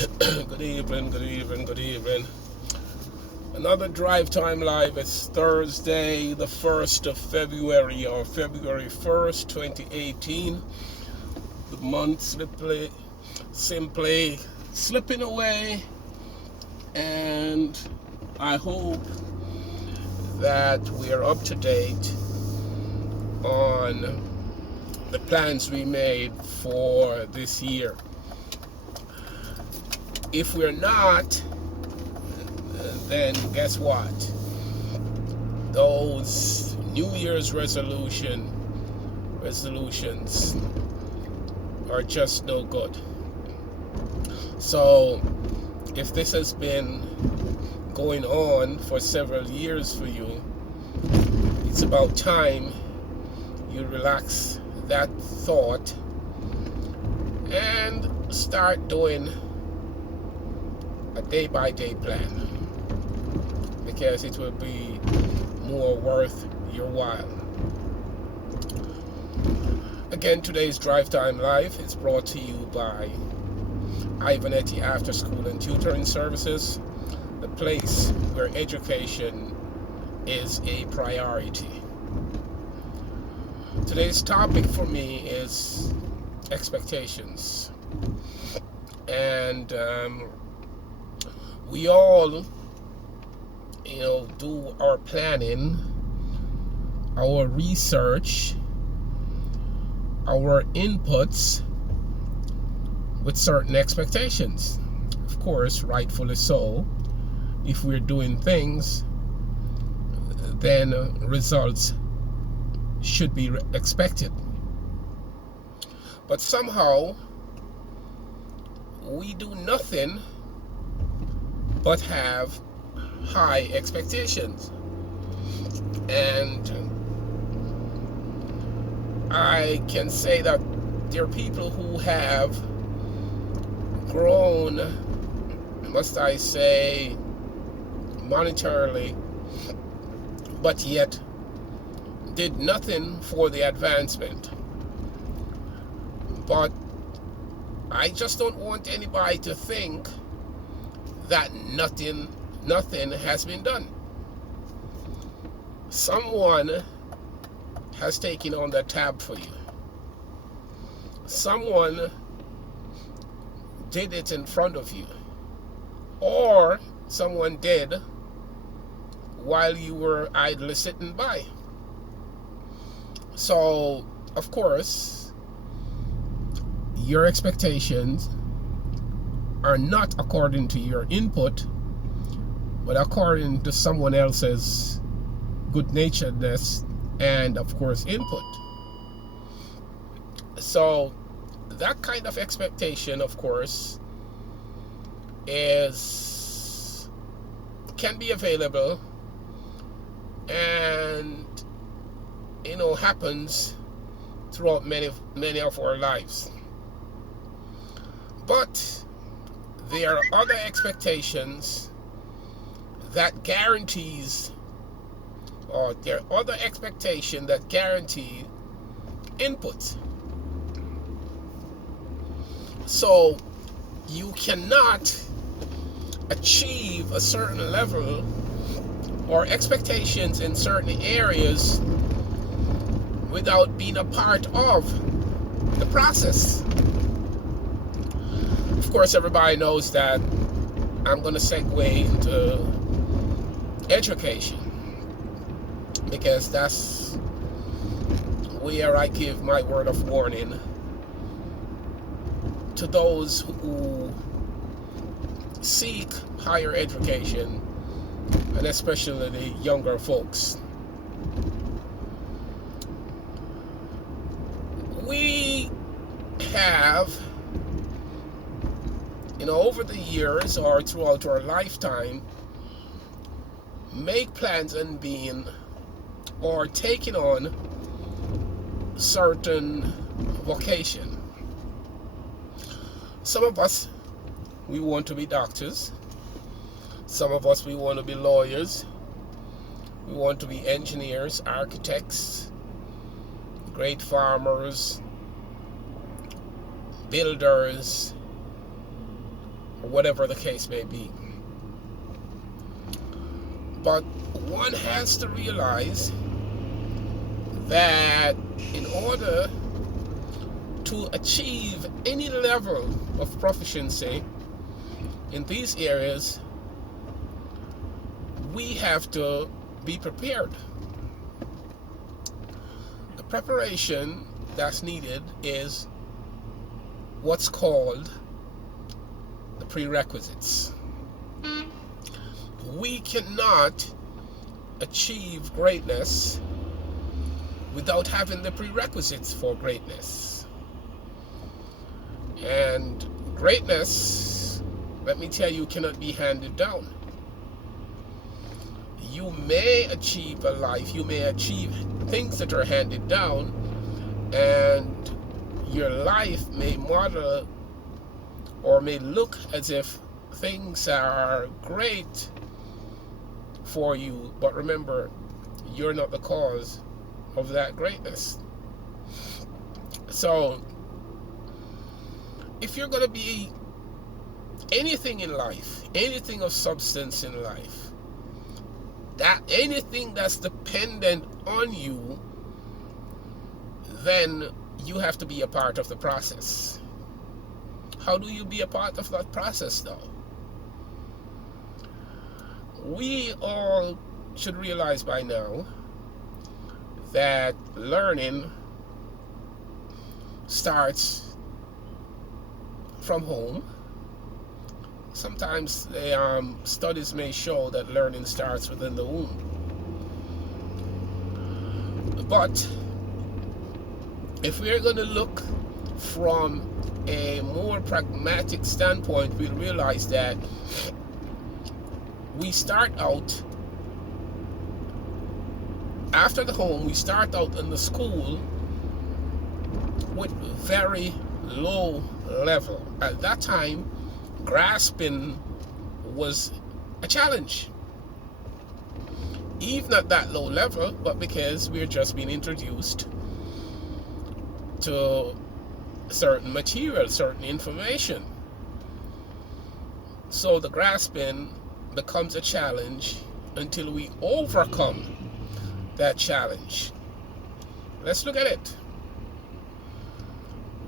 Good evening, good evening, good evening. Another Drive Time Live. It's Thursday, the 1st of February, or February 1st, 2018. The month simply slipping away, and I hope that we are up to date on the plans we made for this year. If we're not, then guess what? Those New Year's resolutions are just no good. So if this has been going on for several years for you, it's about time you relax that thought and start doing a day-by-day plan, because it will be more worth your while. Again, today's Drive Time Live is brought to you by Ivanetti After School and Tutoring Services, the place where education is a priority. Today's topic for me is expectations. And we all, do our planning, our research, our inputs with certain expectations. Of course, rightfully so. If we're doing things, then results should be expected. But somehow, we do nothing but have high expectations. And I can say that there are people who have grown, must I say, monetarily, but yet did nothing for the advancement. But I just don't want anybody to think that nothing has been done. Someone has taken on that tab for you. Someone did it in front of you, or someone did while you were idly sitting by. So, of course, your expectations are not according to your input, but according to someone else's good-naturedness and, of course, input. So that kind of expectation, of course, can be available and happens throughout many of our lives. But there are other expectations that guarantees, or there are other expectations that guarantee input. So you cannot achieve a certain level or expectations in certain areas without being a part of the process. Of course, everybody knows that I'm going to segue into education, because that's where I give my word of warning to those who seek higher education, and especially the younger folks. We have, over the years or throughout our lifetime, make plans and being or taking on certain vocation. Some of us, we want to be doctors. Some of us, we want to be lawyers. We want to be engineers, architects, great farmers, builders, or whatever the case may be. But one has to realize that in order to achieve any level of proficiency in these areas, we have to be prepared. The preparation that's needed is what's called the prerequisites. We cannot achieve greatness without having the prerequisites for greatness. And greatness, let me tell you, cannot be handed down. You may achieve a life, you may achieve things that are handed down, and your life may model or may look as if things are great for you, but remember, you're not the cause of that greatness. So if you're going to be anything in life, anything of substance in life, that anything that's dependent on you, then you have to be a part of the process. How do you be a part of that process though? We all should realize by now that learning starts from home. Sometimes the studies may show that learning starts within the womb. But if we're going to look from a more pragmatic standpoint, we'll realize that we start out after the home, we start out in the school with very low level. At that time, grasping was a challenge. Even at that low level, but because we're just being introduced to certain material, certain information. So the grasping becomes a challenge until we overcome that challenge. Let's look at it.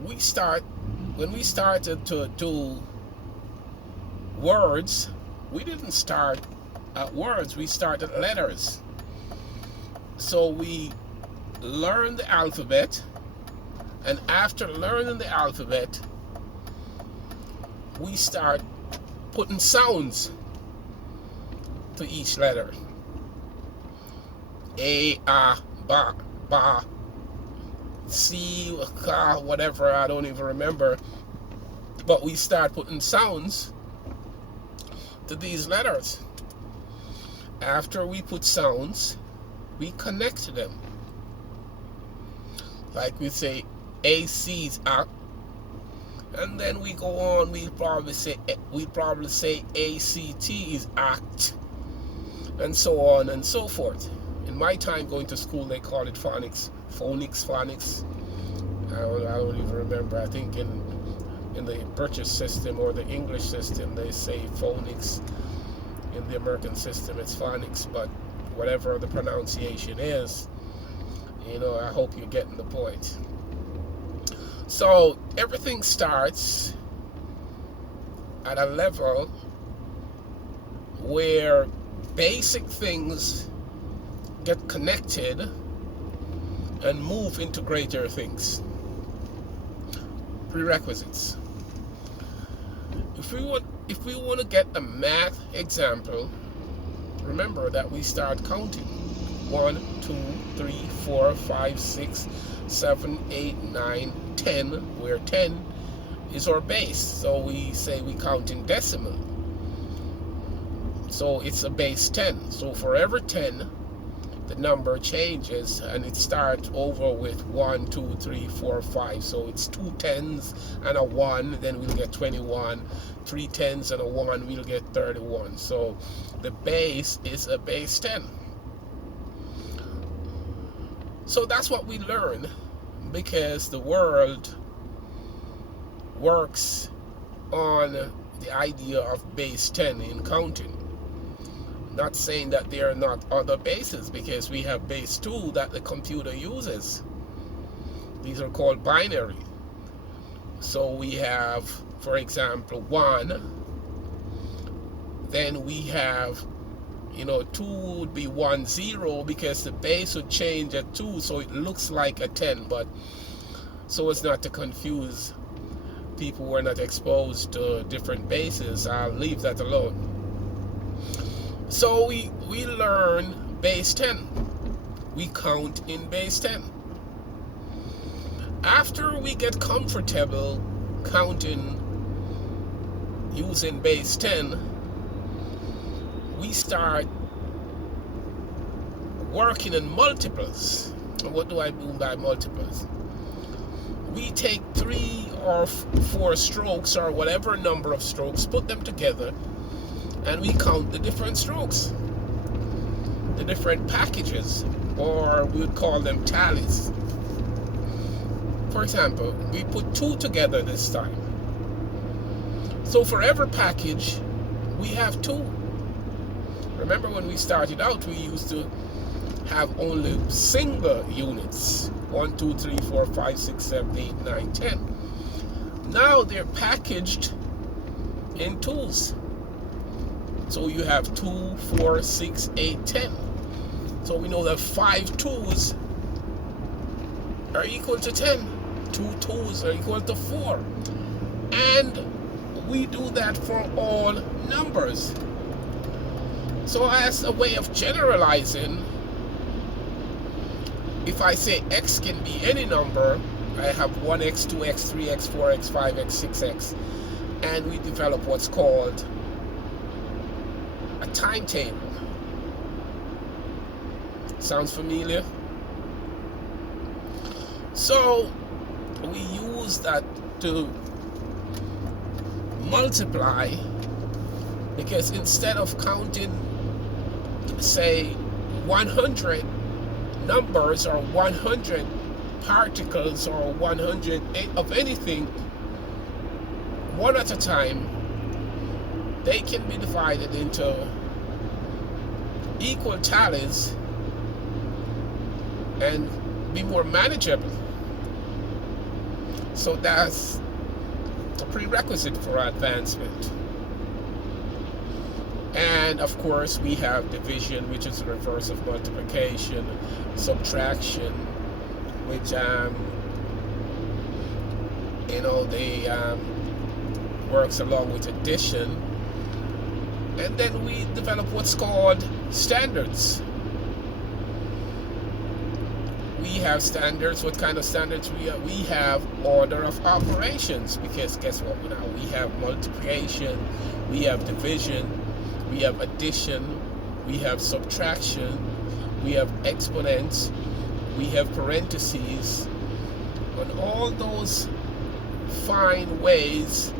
When we started to do words, we didn't start at words, we started letters. So we learned the alphabet, and after learning the alphabet, we start putting sounds to each letter. A, ba, ba, C, ka, whatever, I don't even remember. But we start putting sounds to these letters. After we put sounds, we connect them. Like we say, AC's act, and then we go on. We probably say ACT is act, and so on and so forth. In my time going to school, they called it phonics. I don't even remember. I think in the British system or the English system, they say phonics. In the American system, it's phonics. But whatever the pronunciation is, I hope you're getting the point. So everything starts at a level where basic things get connected and move into greater things. Prerequisites. If we want to get a math example, remember that we start counting. 1, 2, 3, 4, 5, 6, 7, 8, 9, 10, where 10 is our base. So we say we count in decimal. So it's a base 10. So for every 10, the number changes and it starts over with 1, 2, 3, 4, 5. So it's 2 10s and a 1, then we'll get 21. 3 10s and a 1, we'll get 31. So the base is a base 10. So that's what we learn, because the world works on the idea of base 10 in counting. Not saying that there are not other bases, because we have base 2 that the computer uses. These are called binary. So we have, for example, 1, then we have, 2 would be 1, 0, because the base would change at 2, so it looks like a 10, but so as not to confuse people who are not exposed to different bases, I'll leave that alone. So we learn base 10. We count in base 10. After we get comfortable counting using base 10, we start working in multiples. And what do I mean by multiples? We take 3 or 4 strokes, or whatever number of strokes, put them together, and we count the different strokes, the different packages, or we would call them tallies. For example, we put 2 together this time. So for every package, we have 2. Remember, when we started out, we used to have only single units. 1, 2, 3, 4, 5, 6, 7, 8, 9, 10. Now they're packaged in 2s. So you have 2, 4, 6, 8, 10. So we know that 5 2s are equal to 10. 2 2s are equal to 4. And we do that for all numbers. So as a way of generalizing, if I say x can be any number, I have 1x, 2x, 3x, 4x, 5x, 6x, and we develop what's called a timetable. Sounds familiar? So we use that to multiply, because instead of counting, say, 100 numbers or 100 particles or 100 of anything one at a time, they can be divided into equal tallies and be more manageable. So that's a prerequisite for advancement. And of course, we have division, which is the reverse of multiplication, subtraction, which they works along with addition. And then we develop what's called standards. We have standards. What kind of standards we have? We have order of operations, because guess what? Now we have multiplication, we have division, we have addition, we have subtraction, we have exponents, we have parentheses, and all those fine ways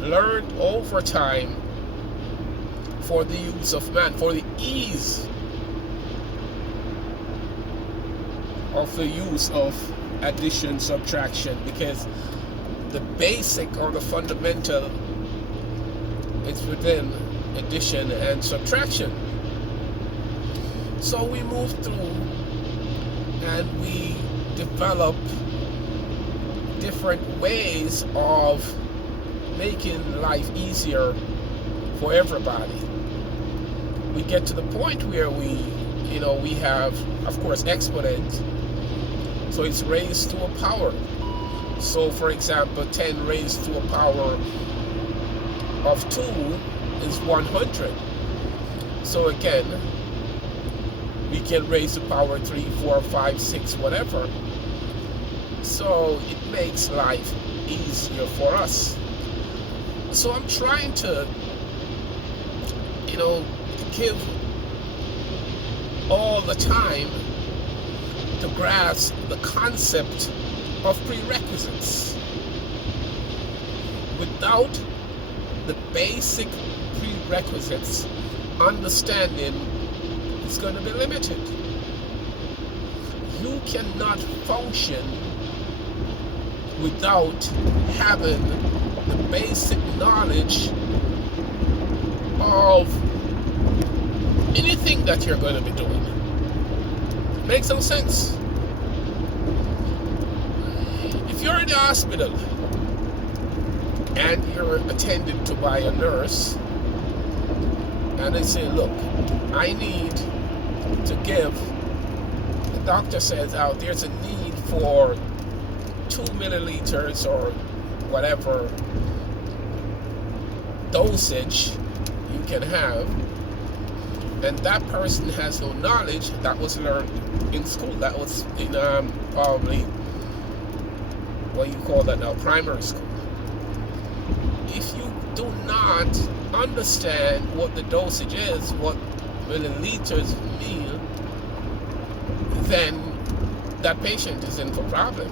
learned over time for the use of man, for the ease of the use of addition, subtraction, because the basic or the fundamental is within addition and subtraction. So we move through and we develop different ways of making life easier for everybody. We get to the point where we have, of course, exponents. So it's raised to a power. So for example, 10 raised to a power of 2 is 100. So again, we can raise to power 3, 4, 5, 6, whatever. So it makes life easier for us. So I'm trying to, give all the time to grasp the concept of prerequisites. Without the basic prerequisites, understanding is going to be limited. You cannot function without having the basic knowledge of anything that you're going to be doing. Makes some sense. If you're in the hospital and you're attended to by a nurse, and they say, look, I need to give, the doctor says out there's a need for 2 milliliters or whatever dosage you can have, and that person has no knowledge. That was learned in school. That was in probably, what you call that now, primary school. If you do not understand what the dosage is, what milliliters mean, then that patient is in for problem.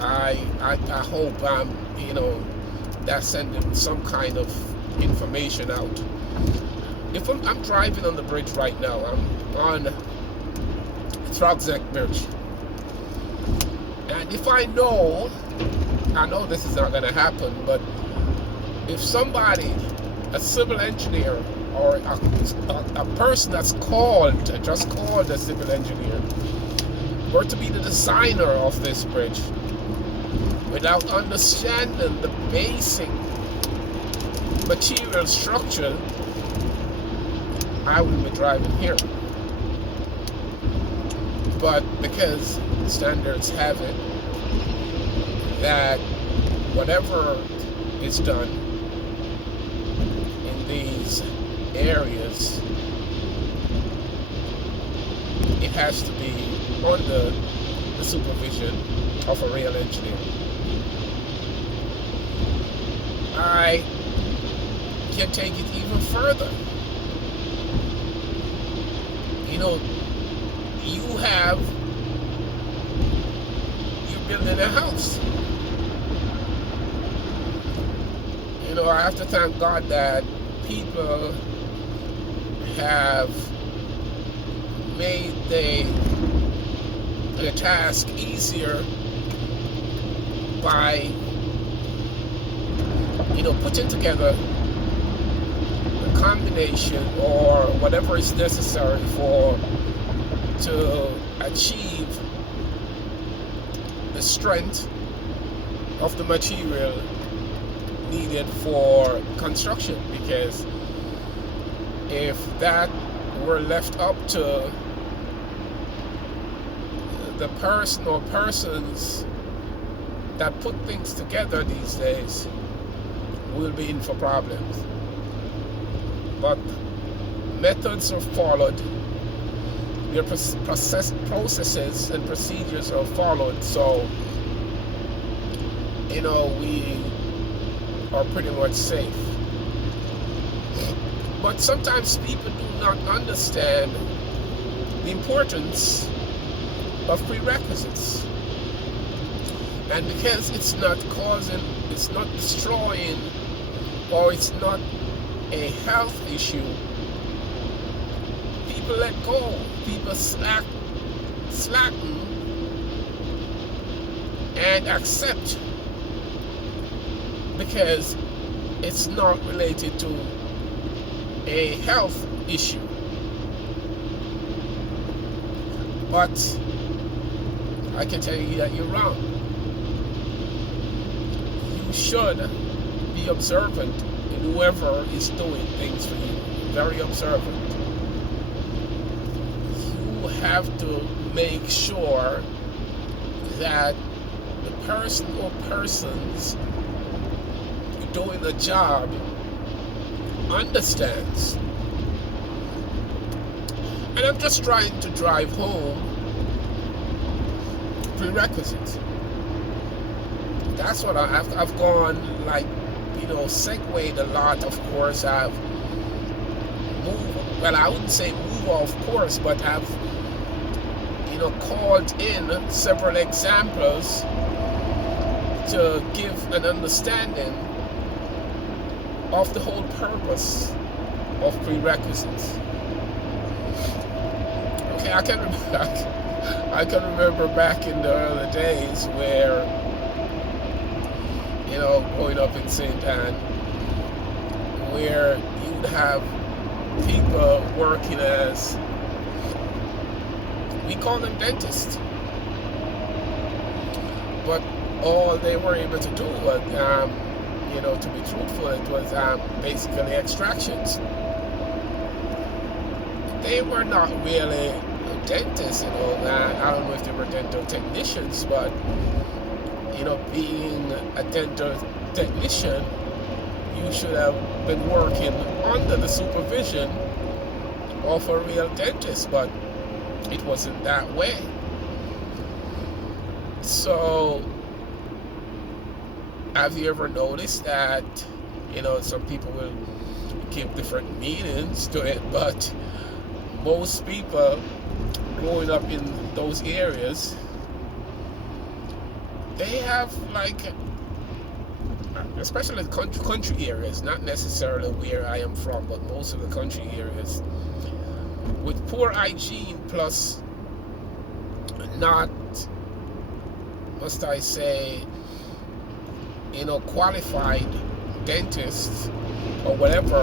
I hope that's sending some kind of information out. If I'm driving on the bridge right now, I'm on Trogsek Bridge, and if I know this is not going to happen, but if somebody, a civil engineer or a person that's just called a civil engineer, were to be the designer of this bridge without understanding the basic material structure, I wouldn't be driving here. But because standards have it that whatever is done in these areas, it has to be under the supervision of a real engineer. I can take it even further. You're building a house. I have to thank God that people have made the task easier by putting together a combination or whatever is necessary to achieve the strength of the material needed for construction. Because if that were left up to the person or persons that put things together these days, we'll be in for problems. But methods are followed, their processes and procedures are followed, so we are pretty much safe. But sometimes people do not understand the importance of prerequisites, and because it's not destroying, or it's not a health issue, people let go, people slacken and accept, because it's not related to a health issue. But I can tell you that you're wrong. You should be observant in whoever is doing things for you. Very observant. You have to make sure that the person or persons doing the job understands. And I'm just trying to drive home prerequisites. That's what I've gone, segued a lot. Of course, I've moved, well, I wouldn't say move off course, but I've called in several examples to give an understanding of the whole purpose of prerequisites. Okay, I can remember back in the early days where growing up in St. Anne, where you'd have people working as, we call them dentists, but all they were able to do was, to be truthful, it was basically extractions. They were not really dentists, I don't know if they were dental technicians, but being a dental technician, you should have been working under the supervision of a real dentist, but it wasn't that way. So, have you ever noticed that, some people will give different meanings to it, but most people growing up in those areas, they have, like, especially the country areas, not necessarily where I am from, but most of the country areas, with poor hygiene plus not, must I say, qualified dentists or whatever,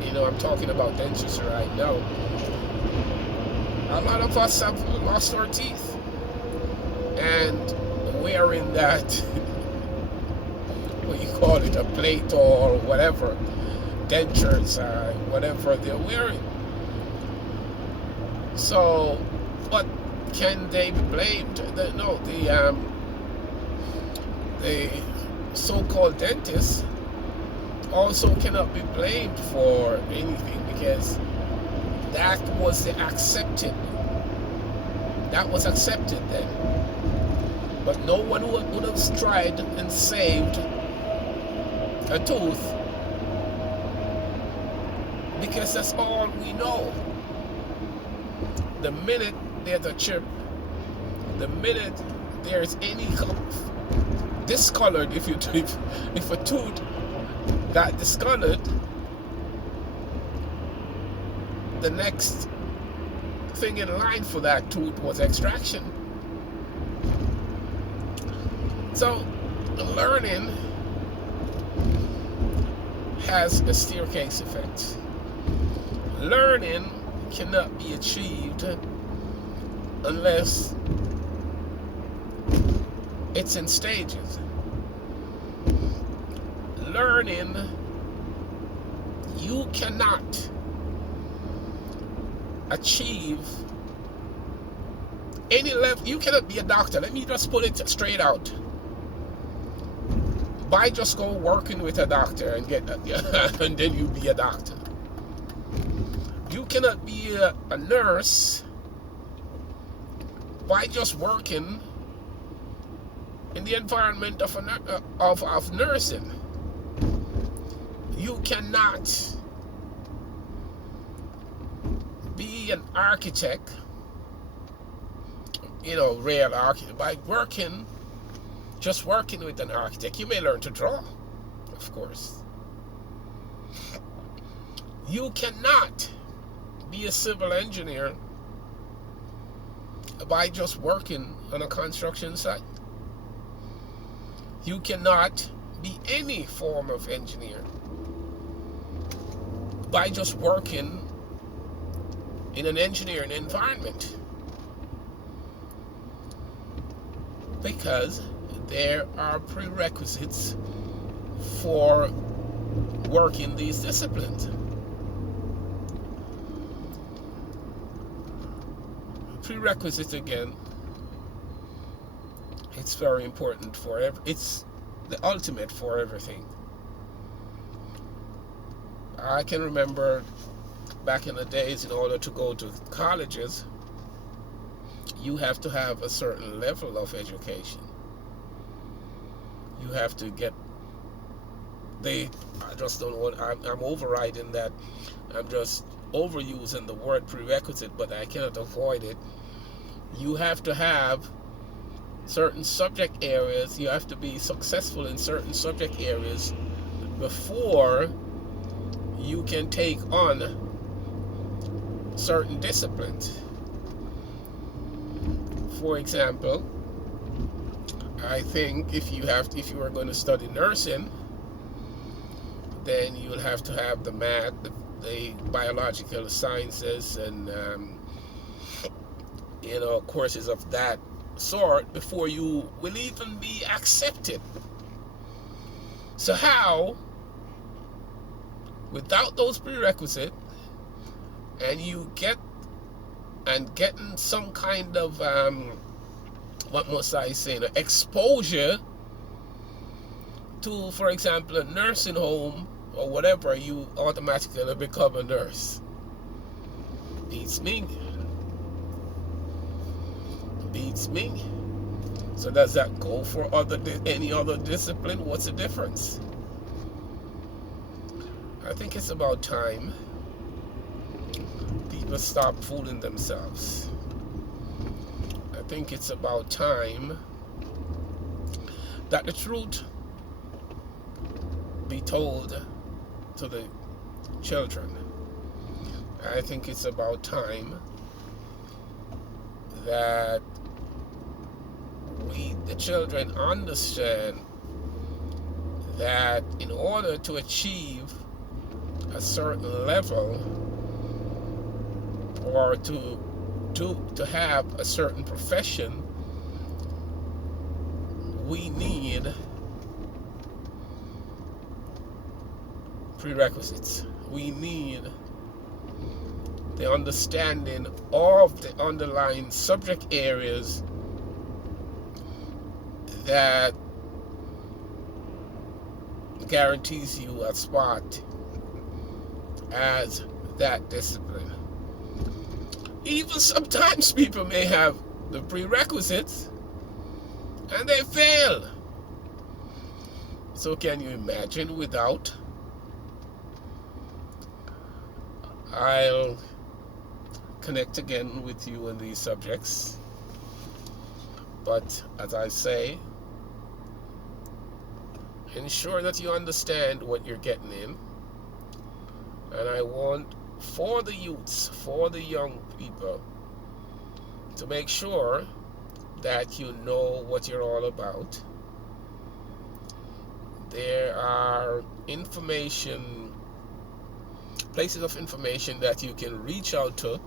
I'm talking about dentistry right now. A lot of us have lost our teeth and wearing that, what you call it, a plate or whatever, dentures, whatever they're wearing. So, but can they be blamed? No, the so-called dentists also cannot be blamed for anything, because that was accepted. That was accepted then. But no one would have tried and saved a tooth, because that's all we know. The minute there's a chip, the minute there's any discolored, if a tooth got discolored, the next thing in line for that tooth was extraction. So learning has a staircase effect. Learning cannot be achieved unless it's in stages. Learning, you cannot achieve any level. You cannot be a doctor. Let me just put it straight out. By just go working with a doctor and get and then you be a doctor. You cannot be a nurse by just working in the environment of nursing. You cannot be an architect, real architect, by just working with an architect. You may learn to draw, of course. You cannot be a civil engineer by just working on a construction site. You cannot be any form of engineer by just working in an engineering environment, because there are prerequisites for working these disciplines. Prerequisite, again, it's very important it's the ultimate for everything. I can remember back in the days, in order to go to colleges, you have to have a certain level of education. You have to get I just don't want, I'm overriding that. I'm just overusing the word prerequisite, but I cannot avoid it. You have to have certain subject areas. You have to be successful in certain subject areas before you can take on certain disciplines. For example, I think if you are going to study nursing, then you'll have to have the math, the biological sciences, and courses of that sort before you will even be accepted. So how, without those prerequisites, and getting some kind of what must I say, exposure to, for example, a nursing home or whatever, you automatically become a nurse? Beats me. Beats me. So does that go for any other discipline? What's the difference? I think it's about time people stop fooling themselves. I think it's about time that the truth be told to the children. I think it's about time that the children understand that in order to achieve a certain level, or to have a certain profession, we need prerequisites. We need the understanding of the underlying subject areas that guarantees you a spot as that discipline. Even sometimes people may have the prerequisites and they fail. So can you imagine without? I'll connect again with you on these subjects. But as I say, ensure that you understand what you're getting in. And I want, for the youths, for the young people, to make sure that you know what you're all about. There are places of information that you can reach out to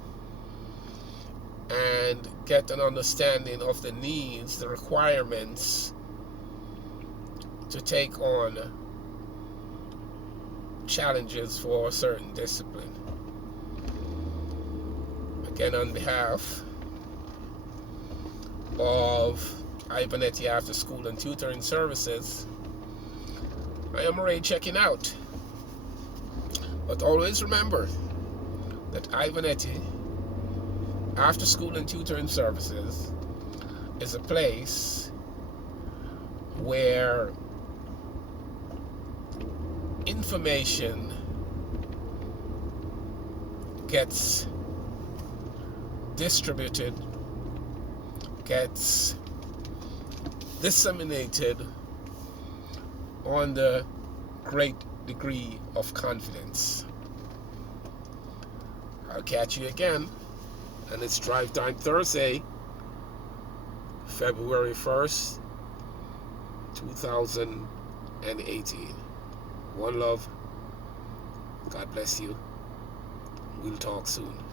and get an understanding of the needs, the requirements to take on challenges for a certain discipline. Again, on behalf of Ivanetti After School and Tutoring Services, I am Ray checking out. But always remember that Ivanetti After School and Tutoring Services is a place where information gets distributed, gets disseminated on the great degree of confidence. I'll catch you again, and it's Drive Time Thursday, February 1st, 2018. One love. God bless you. We'll talk soon.